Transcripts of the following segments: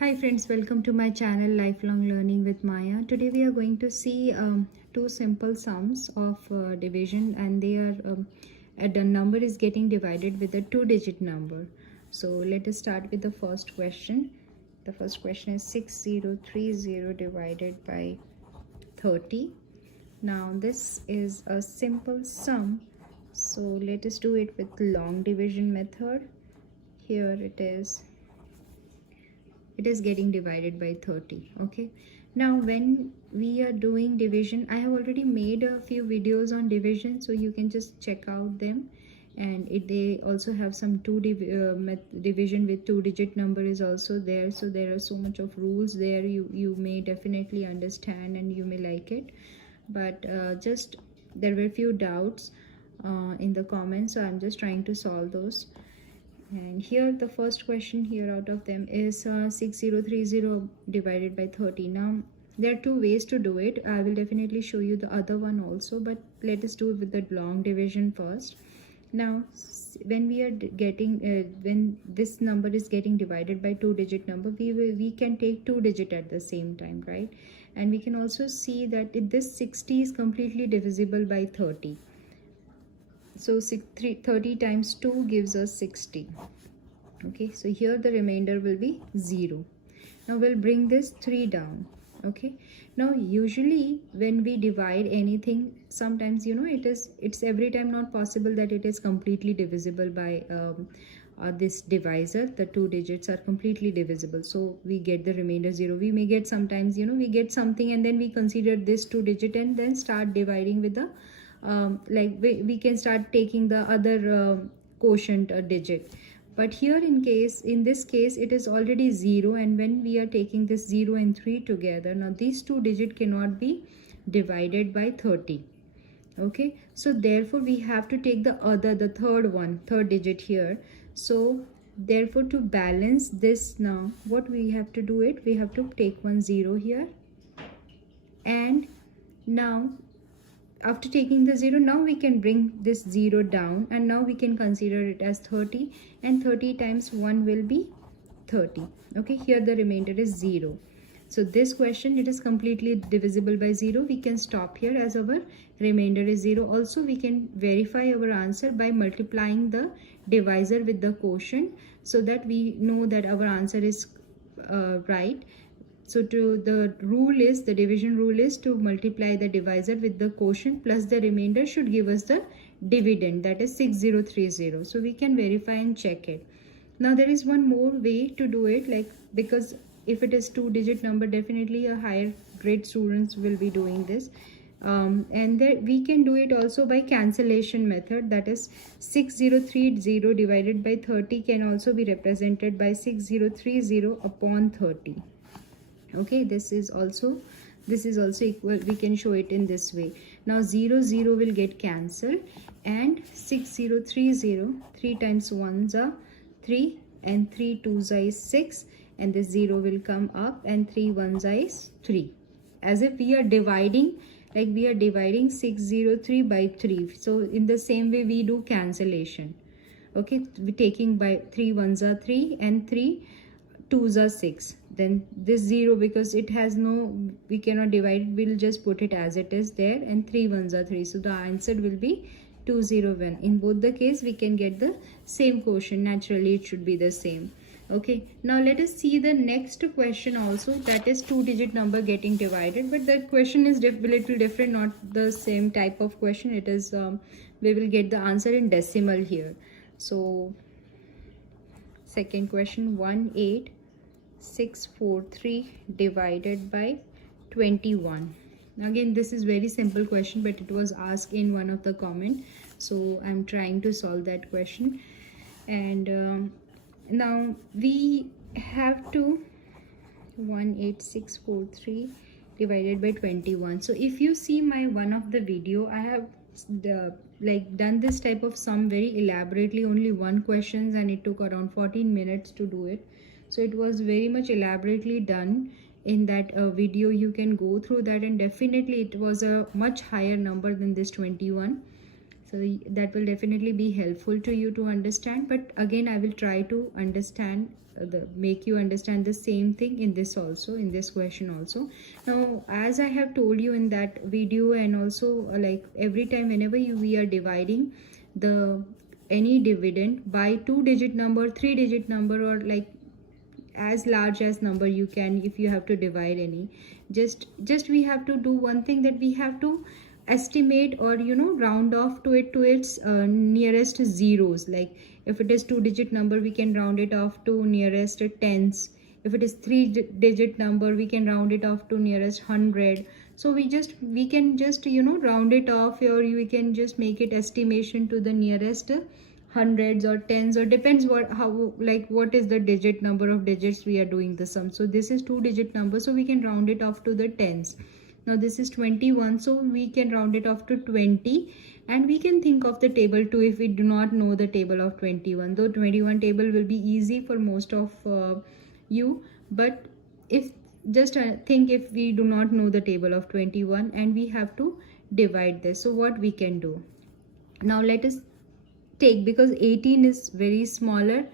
Hi friends, welcome to my channel Lifelong Learning with Maya. Today we are going to see two simple sums of division, and they are the number is getting divided with a two-digit number. So let us start with the first question. The first question is 6030 divided by 30. Now this is a simple sum, so let us do it with long division method. Here it is getting divided by 30. Okay, now when we are doing division, I have already made a few videos on division, so you can just check out them. And they also have some division with two-digit number is also there, so there are so much of rules there. You may definitely understand and you may like it, but just there were few doubts in the comments, so I'm just trying to solve those. And here the first question here out of them is 6030 divided by 30. Now there are two ways to do it. I will definitely show you the other one also, but let us do it with the long division first. Now when we are getting when this number is getting divided by two-digit number, we can take two-digit at the same time, right? And we can also see that this 60 is completely divisible by 30. So 30 times 2 gives us 60. Okay, so here the remainder will be 0. Now we'll bring this 3 down. Okay, now usually when we divide anything, sometimes it's every time not possible that it is completely divisible by this divisor. The two digits are completely divisible, so we get the remainder 0. We may get sometimes we get something and then we consider this two digit and then start dividing with the like we can start taking the other quotient digit. But here in this case it is already 0, and when we are taking this 0 and 3 together, now these two digit cannot be divided by 30. Okay, so therefore we have to take the third digit here. So therefore, to balance this, now what we have to do it, we have to take 1 0 here, and now after taking the 0, now we can bring this 0 down, and now we can consider it as 30, and 30 times 1 will be 30. Okay, here the remainder is 0. So this question, it is completely divisible by 0. We can stop here as our remainder is 0. Also we can verify our answer by multiplying the divisor with the quotient, so that we know that our answer is right. So the division rule is to multiply the divisor with the quotient plus the remainder should give us the dividend, that is 6030. So we can verify and check it. Now there is one more way to do it, like, because if it is two-digit number, definitely a higher grade students will be doing this. And there we can do it also by cancellation method, that is 6030 divided by 30 can also be represented by 6030 upon 30. Okay, this is also equal. We can show it in this way. Now 0 0 will get cancelled, and 6030, 3 times 1s are 3 and 3 2s are 6, and this 0 will come up, and 3 1s are 3, as if we are dividing, like we are dividing 603 by 3. So in the same way we do cancellation. Okay, we taking by 3 1s are 3 and 3 2s are 6. Then this 0, because it has no, we cannot divide, we'll just put it as it is there, and 3 1s are 3. So the answer will be 201. In both the case we can get the same quotient. Naturally it should be the same. Okay, now let us see the next question also, that is two-digit number getting divided, but the question is little different, not the same type of question. It is we will get the answer in decimal here. So second question, 18643 divided by 21. Again, this is very simple question, but it was asked in one of the comment, so I'm trying to solve that question. And now we have to 18643 divided by 21. So if you see my one of the video, I have done this type of sum very elaborately, only one questions, and it took around 14 minutes to do it. So it was very much elaborately done in that video. You can go through that, and definitely it was a much higher number than this 21. So that will definitely be helpful to you to understand. But again, I will try to understand make you understand the same thing in this also, in this question also. Now, as I have told you in that video, and also like every time whenever we are dividing the any dividend by 2-digit number, 3-digit number, or like as large as number you can, if you have to divide any, just we have to do one thing, that we have to estimate, or round off to it, to its nearest zeros. Like if it is 2-digit number, we can round it off to nearest tens. If it is 3-digit number, we can round it off to nearest 100. So we can just round it off, or we can just make it estimation to the nearest hundreds or tens, or depends what is the digit number of digits we are doing the sum. So this is 2-digit number, so we can round it off to the tens. Now this is 21, so we can round it off to 20. And we can think of the table 2 if we do not know the table of 21, though 21 table will be easy for most of you. But if just think, if we do not know the table of 21 and we have to divide this, so what we can do? Now let us take, because 18 is very smaller,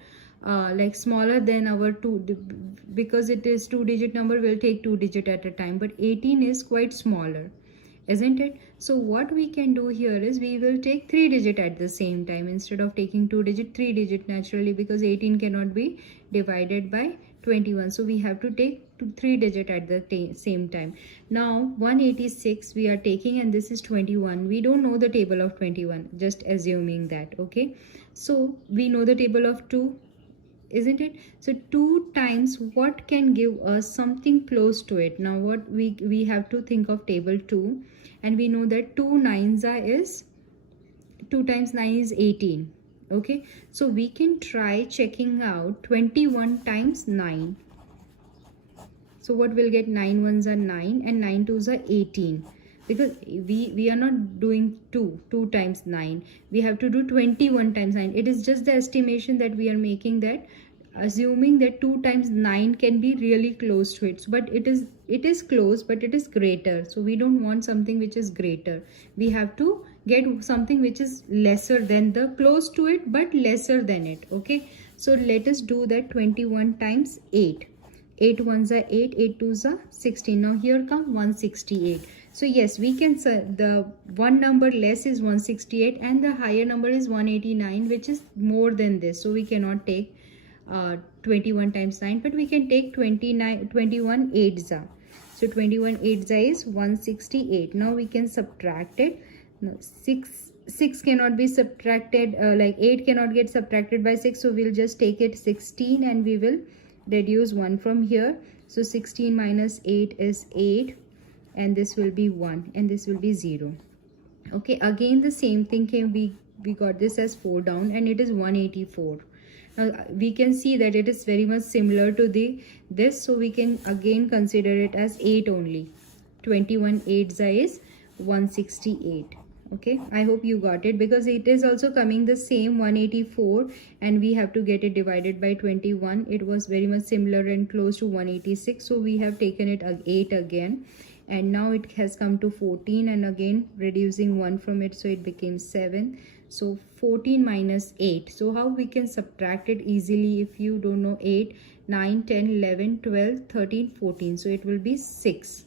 like smaller than our 2, because it is 2-digit number, will take 2 digit at a time, but 18 is quite smaller, isn't it? So what we can do here is, we will take 3-digit at the same time, instead of taking 2-digit, 3-digit naturally, because 18 cannot be divided by 21, so we have to take 3-digit at the same time. Now 186 we are taking, and this is 21. We don't know the table of 21, just assuming that. Okay, so we know the table of 2, isn't it? So 2 times what can give us something close to it. Now what we have to think of table 2, and we know that 2 9s is 2 times 9 is 18. Okay, so we can try checking out 21 times 9. So what we'll get, 9 1s are 9 and 9 2s are 18, because we are not doing 2 times 9, we have to do 21 times 9. It is just the estimation that we are making, that assuming that 2 times 9 can be really close to it. But it is close, but it is greater, so we don't want something which is greater. We have to get something which is lesser than the close to it, but lesser than it. Okay, so let us do that. 21 times 8. 8 1s are 8, 8 2s are 16. Now here come 168. So yes, we can say the one number less is 168 and the higher number is 189, which is more than this. So we cannot take 21 times 9, but we can take 21 8s are. So 21 8s is 168. Now we can subtract it. Now 6 cannot be subtracted, like 8 cannot get subtracted by 6, so we'll just take it 16 and we will reduce 1 from here. So 16 minus 8 is 8, and this will be 1, and this will be 0. Okay, again the same thing came, we got this as 4 down, and it is 184. Now we can see that it is very much similar to this, so we can again consider it as 8 only. 21 8s is 168. Okay, I hope you got it, because it is also coming the same 184, and we have to get it divided by 21. It was very much similar and close to 186, so we have taken it 8 again, and now it has come to 14, and again reducing 1 from it, so it became 7. So 14 minus 8. So how we can subtract it easily? If you don't know, 8 9 10 11 12 13 14, so it will be 6.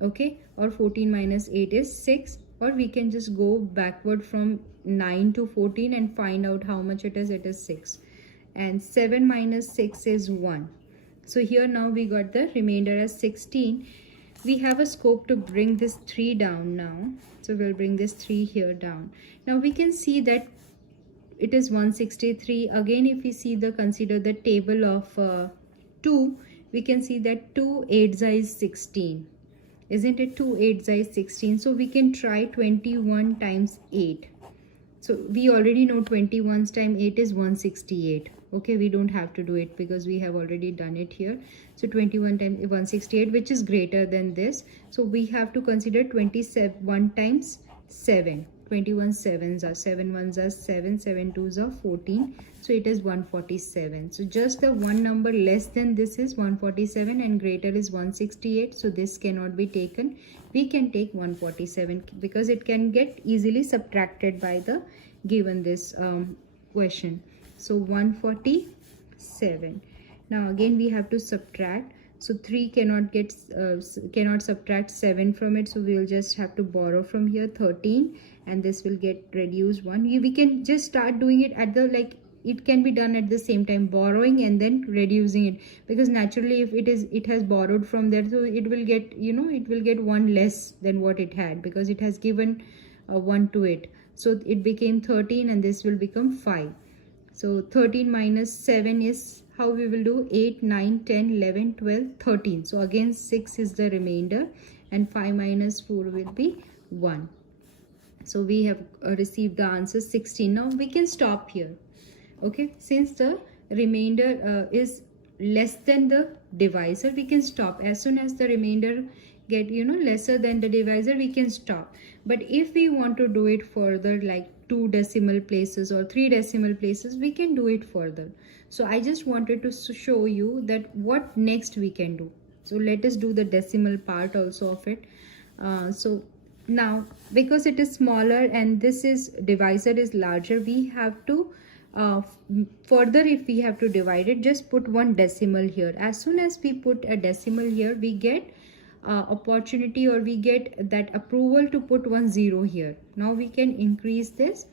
Okay, or 14 minus 8 is 6, or we can just go backward from 9 to 14 and find out how much it is. It is 6, and 7 minus 6 is 1. So here now we got the remainder as 16. We have a scope to bring this 3 down now, so we'll bring this 3 here down. Now we can see that it is 163. Again, if we see consider the table of 2, we can see that 2 8s is 16, isn't it? 2 8s is 16. So we can try 21 times 8. So we already know 21 times 8 is 168. Okay, we don't have to do it because we have already done it here. So 21 times 168, which is greater than this. So we have to consider 21 times 7. 21 sevens are 7 ones are 7, 7 twos are 14, so it is 147. So just the one number less than this is 147 and greater is 168, so this cannot be taken. We can take 147 because it can get easily subtracted by the given this question. So 147. Now again we have to subtract. So 3 cannot subtract 7 from it, so we will just have to borrow from here 13, and this will get reduced 1. We can just start doing it at the, like, it can be done at the same time, borrowing and then reducing it, because naturally if it has borrowed from there, so it will get, you know, it will get 1 less than what it had because it has given 1 to it. So it became 13 and this will become 5. So 13 minus 7 is, how we will do, 8, 9, 10, 11, 12, 13. So again 6 is the remainder and 5 minus 4 will be 1. So we have received the answer 16. Now we can stop here. Okay, since the remainder is less than the divisor, we can stop. As soon as the remainder get, you know, lesser than the divisor, we can stop. But if we want to do it further, like 2 decimal places or 3 decimal places, we can do it further. So I just wanted to show you that what next we can do. So let us do the decimal part also of it. So now because it is smaller and this is divisor is larger, we have to further, if we have to divide it, just put 1 decimal here. As soon as we put a decimal here, we get opportunity, or we get that approval to put 1 0 here. Now we can increase this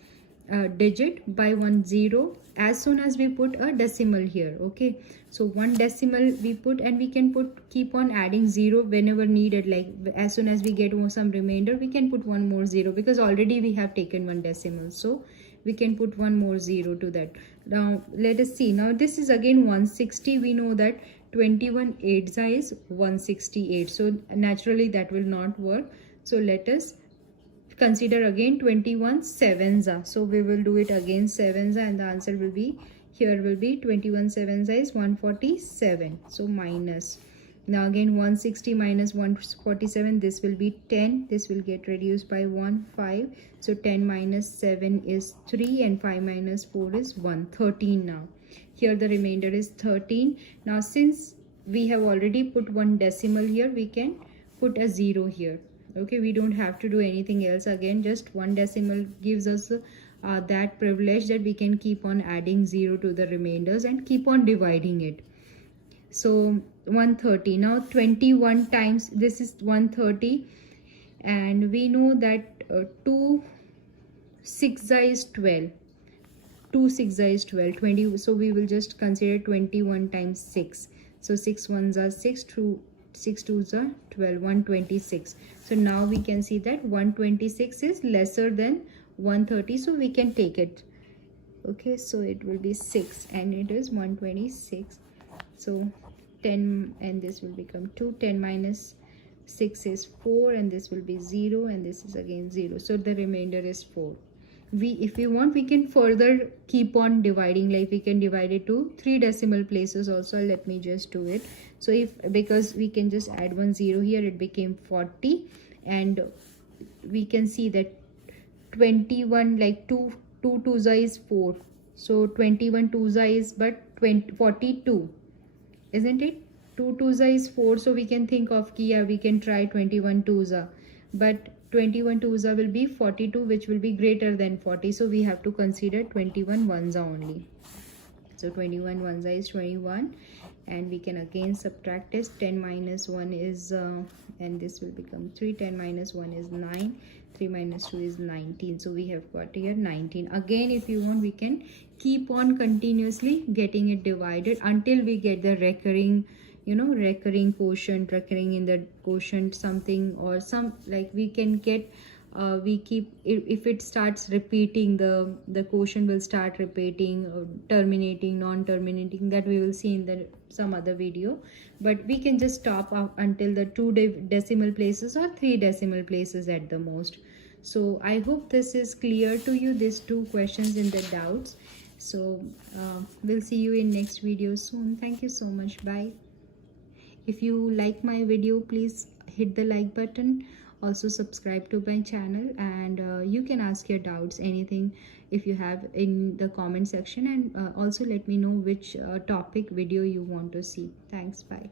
digit by 1 0 as soon as we put a decimal here. Okay, so 1 decimal we put, and we can keep on adding 0 whenever needed. Like as soon as we get some remainder, we can put 1 more 0 because already we have taken 1 decimal, so we can put 1 more 0 to that. Now let us see. Now this is again 160. We know that 21 8s is 168, so naturally that will not work. So let us consider again 21 7s are. So we will do it again 7s, and the answer will be, here will be 21 7s is 147. So minus. Now again 160 minus 147, this will be 10. This will get reduced by 1 5. So 10 minus 7 is 3 and 5 minus 4 is 1. 13 now. Here the remainder is 13. Now since we have already put 1 decimal here, we can put a 0 here. Okay, we don't have to do anything else. Again, just 1 decimal gives us that privilege that we can keep on adding 0 to the remainders and keep on dividing it. So 130. Now 21 times this is 130, and we know that 2 6 is 12. 2 6 is 12. 20. So we will just consider 21 times 6. So 6 1s are 6, 6 2s are 12, 126. So now we can see that 126 is lesser than 130, so we can take it. Okay, so it will be 6 and it is 126. So 10 and this will become 2. 10 minus 6 is 4 and this will be 0 and this is again 0. So the remainder is 4. If we want, we can further keep on dividing, like we can divide it to 3 decimal places also. Let me just do it. So because we can just add 1 0 here, it became 40, and we can see that 21, like 2 2s is 4, so 21 2s is but 42, isn't it? 2 2s is 4, so we can think of yeah, we can try 21 2s, but 21 2s will be 42, which will be greater than 40, so we have to consider 21 1s only. So 21 1s is 21, and we can again subtract this. 10 minus 1 is and this will become 3. 10 minus 1 is 9. 3 minus 2 is 19. So we have got here 19. Again, if you want, we can keep on continuously getting it divided until we get the recurring, recurring quotient, recurring in the quotient something, or some, like we can get we keep, if it starts repeating, the quotient will start repeating, terminating, non-terminating, that we will see in some other video. But we can just stop until the 2 decimal places or 3 decimal places at the most. So I hope this is clear to you, these 2 questions in the doubts. So we'll see you in next video soon. Thank you so much. Bye. If you like my video, please hit the like button. Also subscribe to my channel, and you can ask your doubts, anything if you have, in the comment section, and also let me know which topic video you want to see. Thanks, bye.